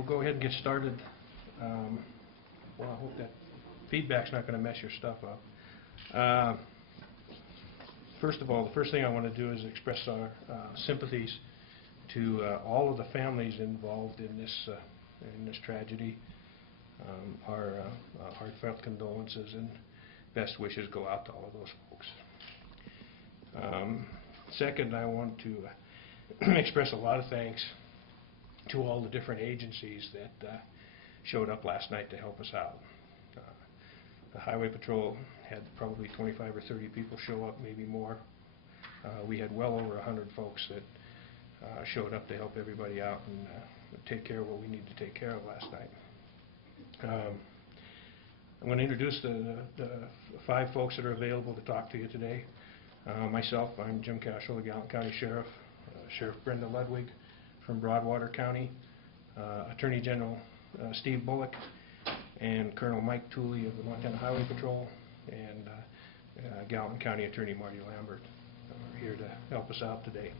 We'll go ahead and get started. Well, I hope that feedback's not going to mess your stuff up. First of all, the first thing I want to do is express our sympathies to all of the families involved in this tragedy. Our heartfelt condolences and best wishes go out to all of those folks. Second, I want to express a lot of thanks to all the different agencies that showed up last night to help us out. The Highway Patrol had probably 25 or 30 people show up, maybe more. We had well over 100 folks that showed up to help everybody out and take care of what we need to take care of last night. I'm going to introduce the 5 folks that are available to talk to you today. Myself, I'm Jim Cashel, the Gallatin County Sheriff, Sheriff Brenda Ludwig from Broadwater County, Attorney General Steve Bullock, and Colonel Mike Tooley of the Montana Highway Patrol, and Gallatin County Attorney Marty Lambert are here to help us out today.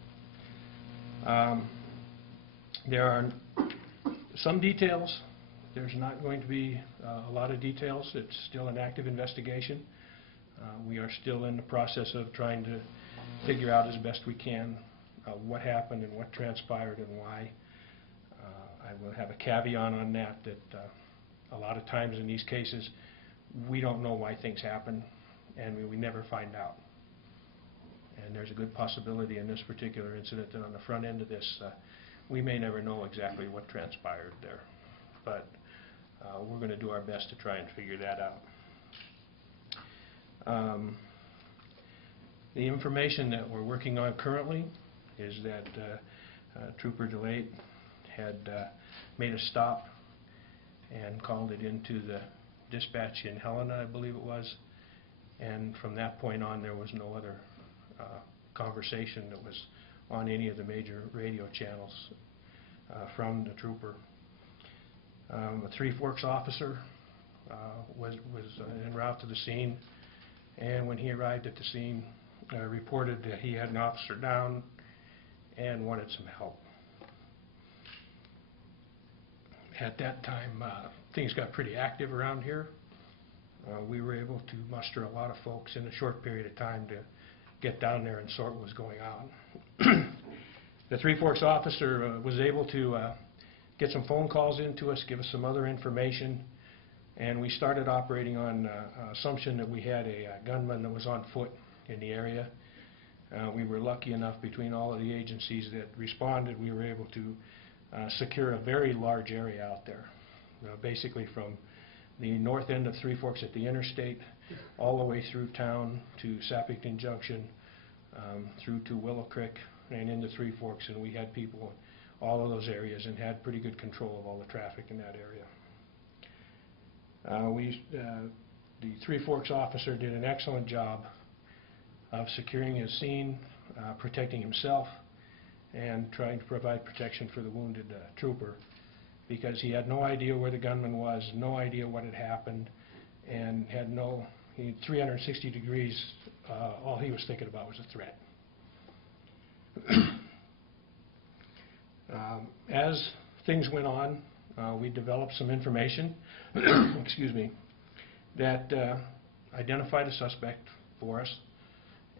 There are some details. There's not going to be a lot of details. It's still an active investigation. We are still in the process of trying to figure out as best we can what happened and what transpired and why. I will have a caveat on that a lot of times in these cases we don't know why things happen, and we never find out. And there's a good possibility in this particular incident that on the front end of this we may never know exactly what transpired there. But we're going to do our best to try and figure that out. The information that we're working on currently is that Trooper DeLate had made a stop and called it into the dispatch in Helena, I believe it was, and from that point on there was no other conversation that was on any of the major radio channels from the trooper. A Three Forks officer was en route to the scene, and when he arrived at the scene reported that he had an officer down and wanted some help. At that time things got pretty active around here. We were able to muster a lot of folks in a short period of time to get down there and sort what was going on. The Three Forks officer was able to get some phone calls into us, give us some other information, and we started operating on assumption that we had a gunman that was on foot in the area. We were lucky enough, between all of the agencies that responded, we were able to secure a very large area out there, basically from the north end of Three Forks at the interstate all the way through town to Sappington Junction, through to Willow Creek and into Three Forks, and we had people in all of those areas and had pretty good control of all the traffic in that area. The Three Forks officer did an excellent job of securing his scene, protecting himself, and trying to provide protection for the wounded trooper, because he had no idea where the gunman was, no idea what had happened, and had 360 degrees, all he was thinking about was a threat. As things went on, we developed some information excuse me, that identified a suspect for us,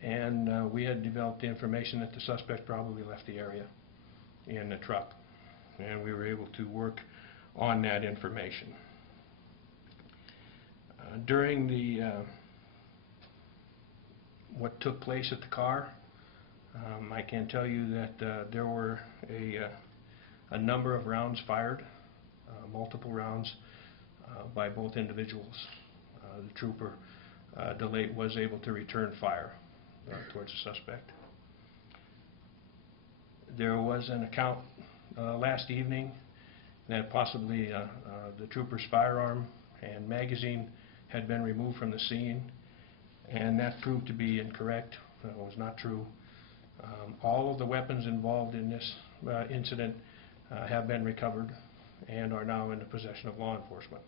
and we had developed the information that the suspect probably left the area in a truck, and we were able to work on that information. During what took place at the car, I can tell you that there were a number of rounds fired, multiple rounds by both individuals. The trooper DeLate was able to return fire towards the suspect. There was an account last evening that possibly the trooper's firearm and magazine had been removed from the scene, and that proved to be incorrect. It was not true. All of the weapons involved in this incident have been recovered and are now in the possession of law enforcement.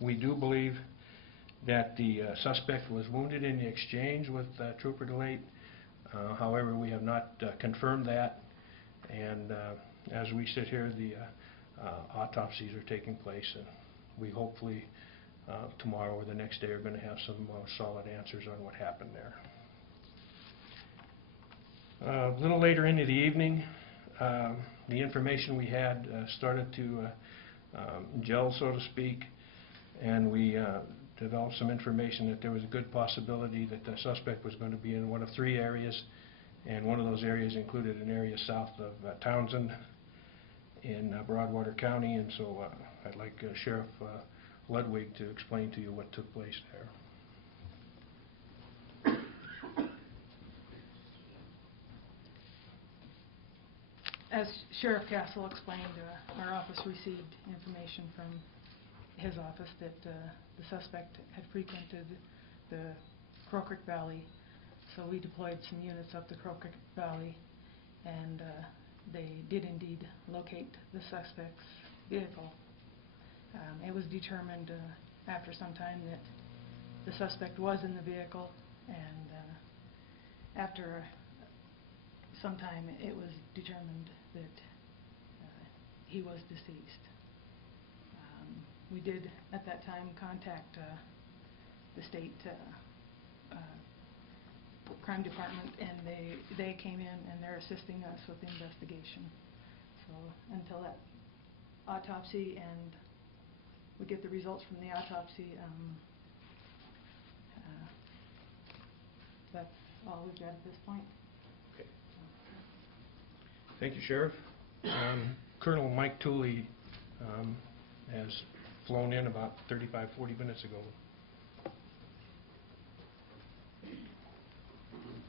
We do believe that the suspect was wounded in the exchange with Trooper DeLate. However, we have not confirmed that, And as we sit here, the autopsies are taking place, and we hopefully tomorrow or the next day are going to have some solid answers on what happened there. A little later into the evening, the information we had started to gel, so to speak, and we developed some information that there was a good possibility that the suspect was going to be in one of 3 areas, and one of those areas included an area south of Townsend in Broadwater County, and so I'd like Sheriff Ludwig to explain to you what took place there. As Sheriff Castle explained, our office received information from his office that the suspect had frequented the Crow Creek Valley. So we deployed some units up the Crow Creek Valley, and they did indeed locate the suspect's vehicle. It was determined after some time that the suspect was in the vehicle, and after some time it was determined that he was deceased. We did at that time contact the state crime department, and they came in and they're assisting us with the investigation. So until that autopsy and we get the results from the autopsy, that's all we've got at this point. Okay. Thank you, Sheriff. Colonel Mike Tooley has flown in about 35-40 minutes ago.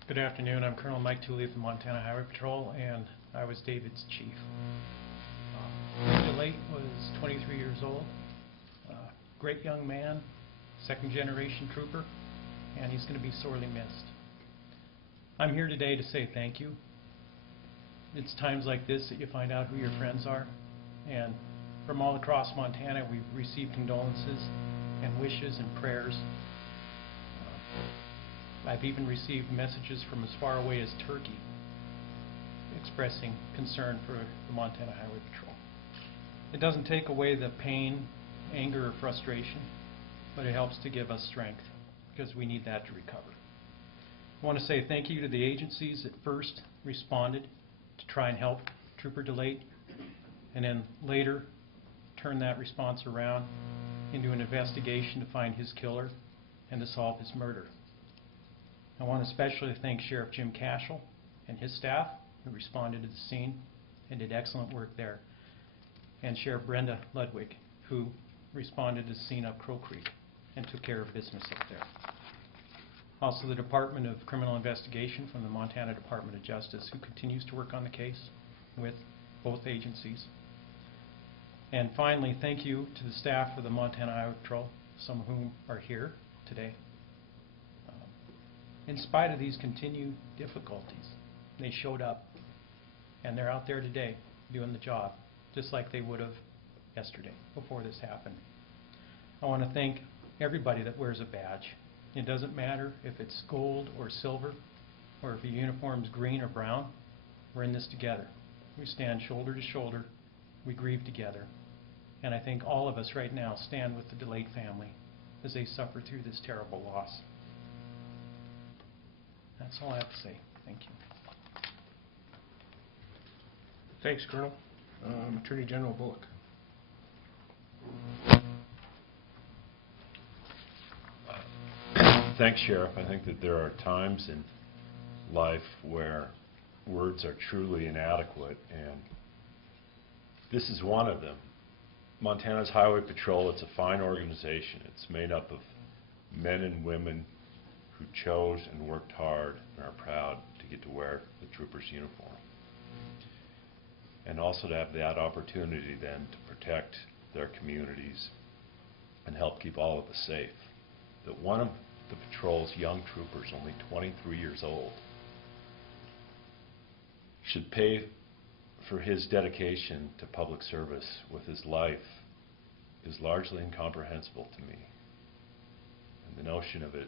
Good afternoon. I'm Colonel Mike Tooley of the Montana Highway Patrol, and I was David's chief. DeLate was 23 years old, great young man, second-generation trooper, and he's going to be sorely missed. I'm here today to say thank you. It's times like this that you find out who your friends are, and from all across Montana we've received condolences and wishes and prayers. I've even received messages from as far away as Turkey expressing concern for the Montana Highway Patrol. It doesn't take away the pain, anger, or frustration, but it helps to give us strength, because we need that to recover. I want to say thank you to the agencies that first responded to try and help Trooper DeLate, and then later turn that response around into an investigation to find his killer and to solve his murder. I want to especially thank Sheriff Jim Cashel and his staff who responded to the scene and did excellent work there, and Sheriff Brenda Ludwig, who responded to the scene up Crow Creek and took care of business up there. Also the Department of Criminal Investigation from the Montana Department of Justice, who continues to work on the case with both agencies. And finally, thank you to the staff of the Montana Highway Patrol, some of whom are here today. In spite of these continued difficulties, they showed up, and they're out there today doing the job, just like they would have yesterday before this happened. I want to thank everybody that wears a badge. It doesn't matter if it's gold or silver, or if your uniform's green or brown. We're in this together. We stand shoulder to shoulder. We grieve together. And I think all of us right now stand with the DeLate family as they suffer through this terrible loss. That's all I have to say. Thank you. Thanks, Colonel. Attorney General Bullock. Thanks, Sheriff. I think that there are times in life where words are truly inadequate, and this is one of them. Montana's Highway Patrol, it's a fine organization. It's made up of men and women who chose and worked hard and are proud to get to wear the trooper's uniform. And also to have that opportunity then to protect their communities and help keep all of us safe. That one of the patrol's young troopers, only 23 years old, should pay for his dedication to public service with his life is largely incomprehensible to me. And the notion of it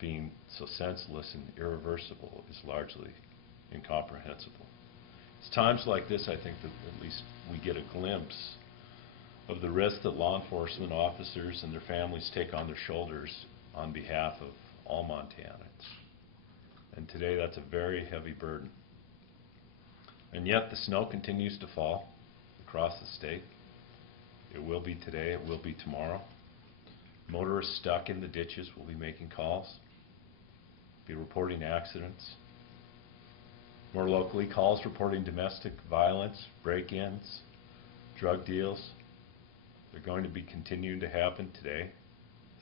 being so senseless and irreversible is largely incomprehensible. It's times like this, I think, that at least we get a glimpse of the risk that law enforcement officers and their families take on their shoulders on behalf of all Montanans. And today, that's a very heavy burden. And yet, the snow continues to fall across the state. It will be today, it will be tomorrow. Motorists stuck in the ditches will be making calls, be reporting accidents. More locally, calls reporting domestic violence, break-ins, drug deals. They're going to be continuing to happen today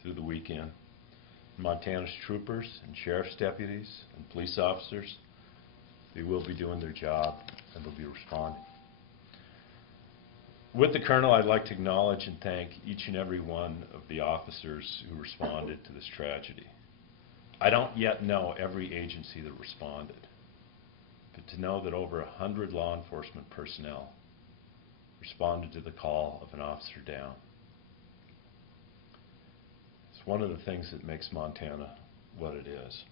through the weekend. Montana's troopers and sheriff's deputies and police officers, they will be doing their job and they'll be responding. With the Colonel, I'd like to acknowledge and thank each and every one of the officers who responded to this tragedy. I don't yet know every agency that responded, but to know that over 100 law enforcement personnel responded to the call of an officer down. It's one of the things that makes Montana what it is.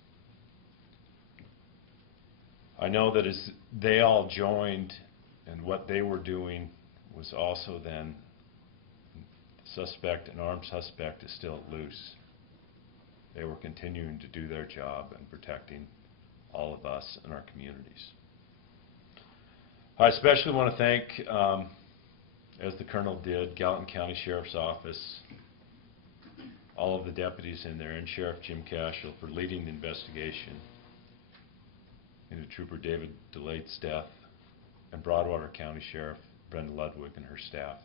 I know that as they all joined and what they were doing was also then the suspect, an armed suspect, is still loose. They were continuing to do their job and protecting all of us and our communities. I especially want to thank, as the Colonel did, Gallatin County Sheriff's Office, all of the deputies in there, and Sheriff Jim Cashel for leading the investigation into Trooper David DeLate's death, and Broadwater County Sheriff Brenda Ludwig and her staff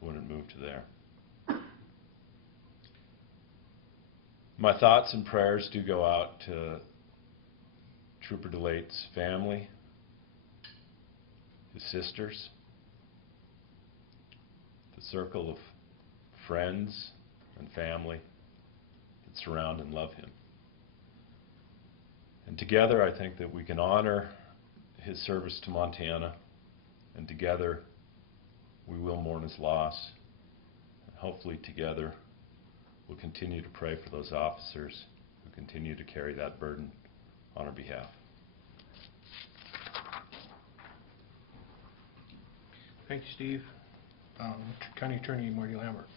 who wouldn't move to there. My thoughts and prayers do go out to Trooper DeLate's family, his sisters, the circle of friends and family that surround and love him. And together, I think that we can honor his service to Montana, and together we will mourn his loss. And hopefully together we'll continue to pray for those officers who continue to carry that burden on our behalf. Thank you, Steve. County Attorney Marty Lambert.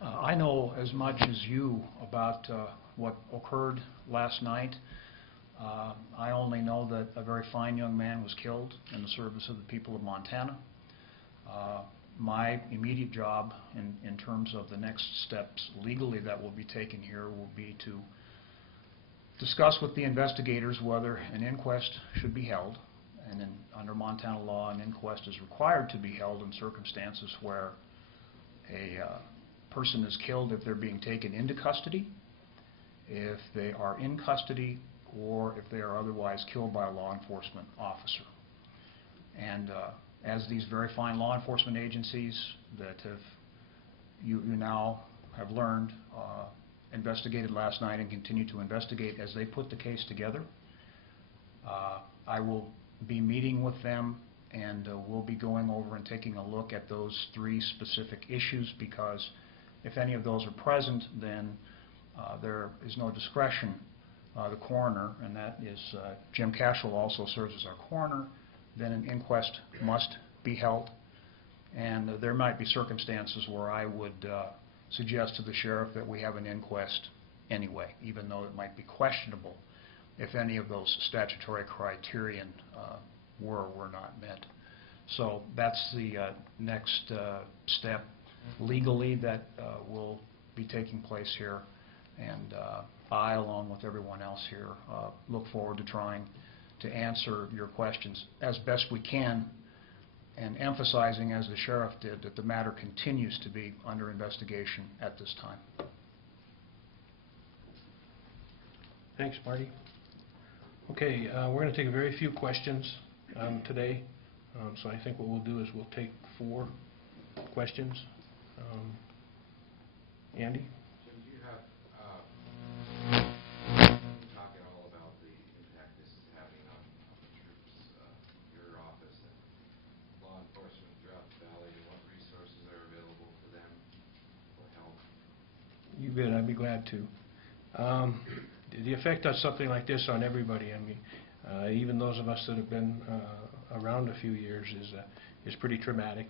I know as much as you about what occurred last night. I only know that a very fine young man was killed in the service of the people of Montana. My immediate job in terms of the next steps legally that will be taken here will be to discuss with the investigators whether an inquest should be held. And under Montana law, an inquest is required to be held in circumstances where a person is killed if they're being taken into custody, if they are in custody, or if they are otherwise killed by a law enforcement officer. And as these very fine law enforcement agencies that you now have learned investigated last night and continue to investigate as they put the case together, I will be meeting with them, and we'll be going over and taking a look at those three specific issues, because if any of those are present, then there is no discretion. The coroner, and that is Jim Cashel also serves as our coroner, then an inquest must be held. And there might be circumstances where I would suggest to the sheriff that we have an inquest anyway, even though it might be questionable if any of those statutory criterion were or were not met. So that's the next step legally that will be taking place here. And I, along with everyone else here, look forward to trying to answer your questions as best we can, and emphasizing, as the sheriff did, that the matter continues to be under investigation at this time. Thanks, Marty. Okay, we're going to take a very few questions today. So I think what we'll do is we'll take 4 questions. Andy? Jim, do you have, talk at all about the impact this is having on the troops, your office and law enforcement throughout the valley, and what resources are available to them for help? You bet, I'd be glad to. the effect of something like this on everybody, I mean, even those of us that have been around a few years, is pretty traumatic.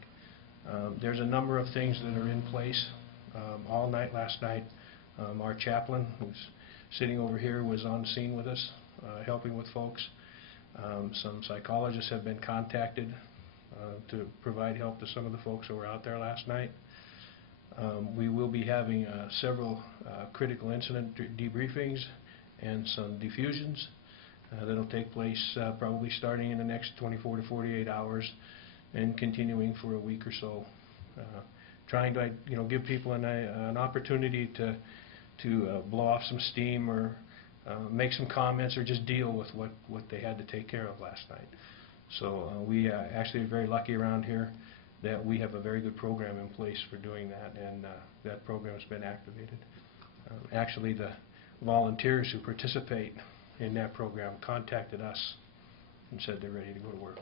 There's a number of things that are in place. All night last night, our chaplain, who's sitting over here, was on scene with us, helping with folks. Some psychologists have been contacted to provide help to some of the folks who were out there last night. We will be having several critical incident debriefings and some diffusions that'll take place probably starting in the next 24 to 48 hours and continuing for a week or so. Trying to give people an opportunity to blow off some steam or make some comments or just deal with what they had to take care of last night. So we actually are very lucky around here that we have a very good program in place for doing that, and that program has been activated. Actually, the volunteers who participate in that program contacted us and said they're ready to go to work.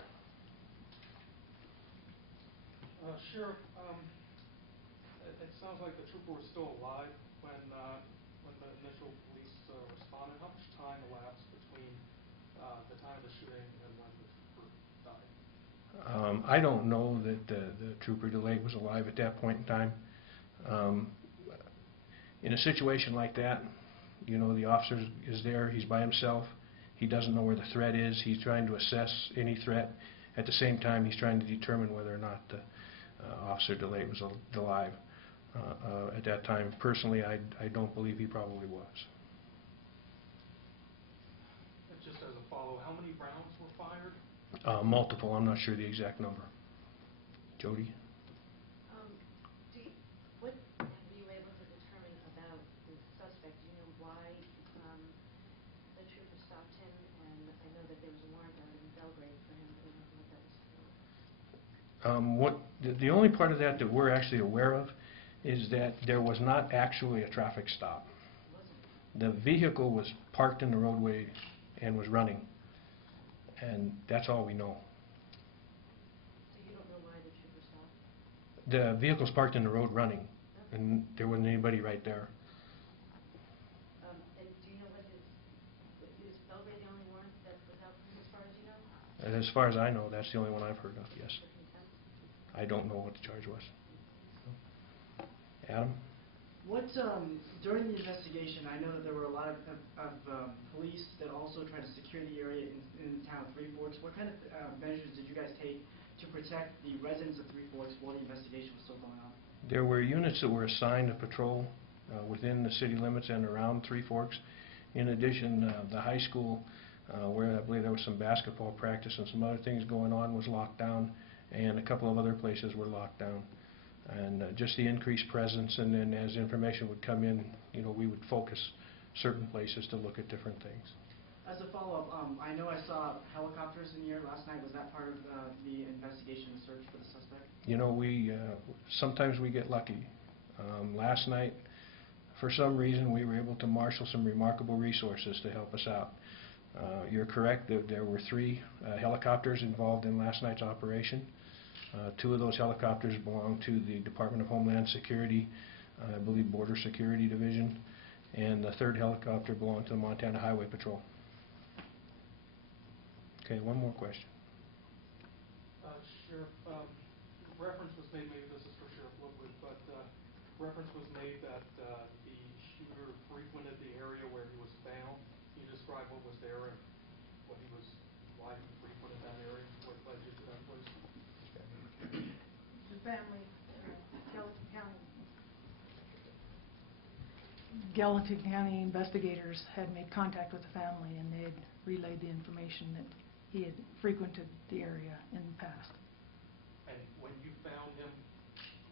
Sheriff, it sounds like the trooper was still alive when the initial police responded. How much time elapsed between the time of the shooting and when the trooper died? I don't know that the trooper delayed was alive at that point in time. In a situation like that, the officer is there, he's by himself, he doesn't know where the threat is, he's trying to assess any threat. At the same time, he's trying to determine whether or not the Officer DeLay was alive. At that time, personally, I don't believe he probably was. And just as a follow, how many rounds were fired? Multiple, I'm not sure the exact number. Jody? What were you able to determine about the suspect? Do you know why the trooper stopped him? And I know that there was a warrant out in Belgrade for him. I don't know what that was for. The only part of that we're actually aware of is that there was not actually a traffic stop. The vehicle was parked in the roadway and was running, and that's all we know. So you don't know why the trooper stopped? The vehicle's parked in the road running, and there wasn't anybody right there. And do you know what is Belgrade the only warrant that was out for him as far as you know? As far as I know, that's the only one I've heard of, yes. For contempt? I don't know what the charge was. Adam? What, during the investigation, I know that there were a lot of police that also tried to secure the area in the town of Three Forks. What kind of measures did you guys take to protect the residents of Three Forks while the investigation was still going on? There were units that were assigned to patrol within the city limits and around Three Forks. In addition, the high school, where I believe there was some basketball practice and some other things going on, was locked down, and a couple of other places were locked down. And just the increased presence, and then as information would come in, we would focus certain places to look at different things. As a follow-up, I know I saw helicopters in the air last night. Was that part of the investigation and search for the suspect? Sometimes we get lucky. Last night, for some reason, we were able to marshal some remarkable resources to help us out. You're correct that there were 3 helicopters involved in last night's operation. 2 of those helicopters belong to the Department of Homeland Security, I believe Border Security Division, and the 3rd helicopter belonged to the Montana Highway Patrol. Okay, one more question. Sheriff, reference was made, maybe this is for Sheriff Woodward, but reference was made that the shooter frequented the area where he was found. Can you describe what was there and why he frequented that area? What led you to that place? The family, Gallatin County investigators had made contact with the family, and they had relayed the information that he had frequented the area in the past. And when you found him,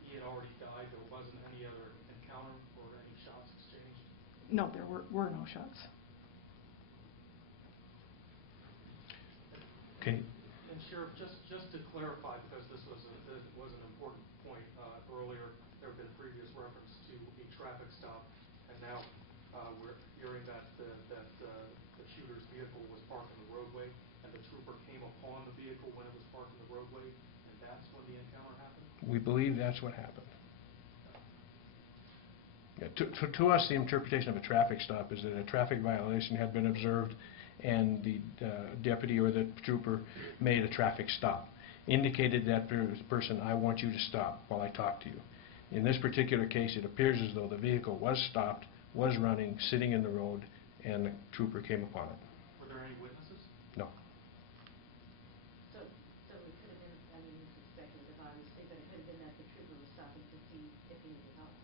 he had already died. There wasn't any other encounter or any shots exchanged? No, there were no shots. Okay. And Sheriff, just to clarify, because this was an important point earlier, there had been previous reference to a traffic stop, and now we're hearing that the shooter's vehicle was parked in the roadway, and the trooper came upon the vehicle when it was parked in the roadway, and that's when the encounter happened? We believe that's what happened. Yeah, to us, the interpretation of a traffic stop is that a traffic violation had been observed and the deputy or the trooper made a traffic stop, indicated that person, I want you to stop while I talk to you. In this particular case, it appears as though the vehicle was stopped, was running, sitting in the road, and the trooper came upon it. Were there any witnesses? No. So it could have been, I mean, this is speculative obviously, but it could have been that the trooper was stopping to see if he needed help.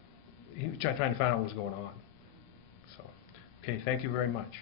He was trying to find out what was going on. So, okay, thank you very much.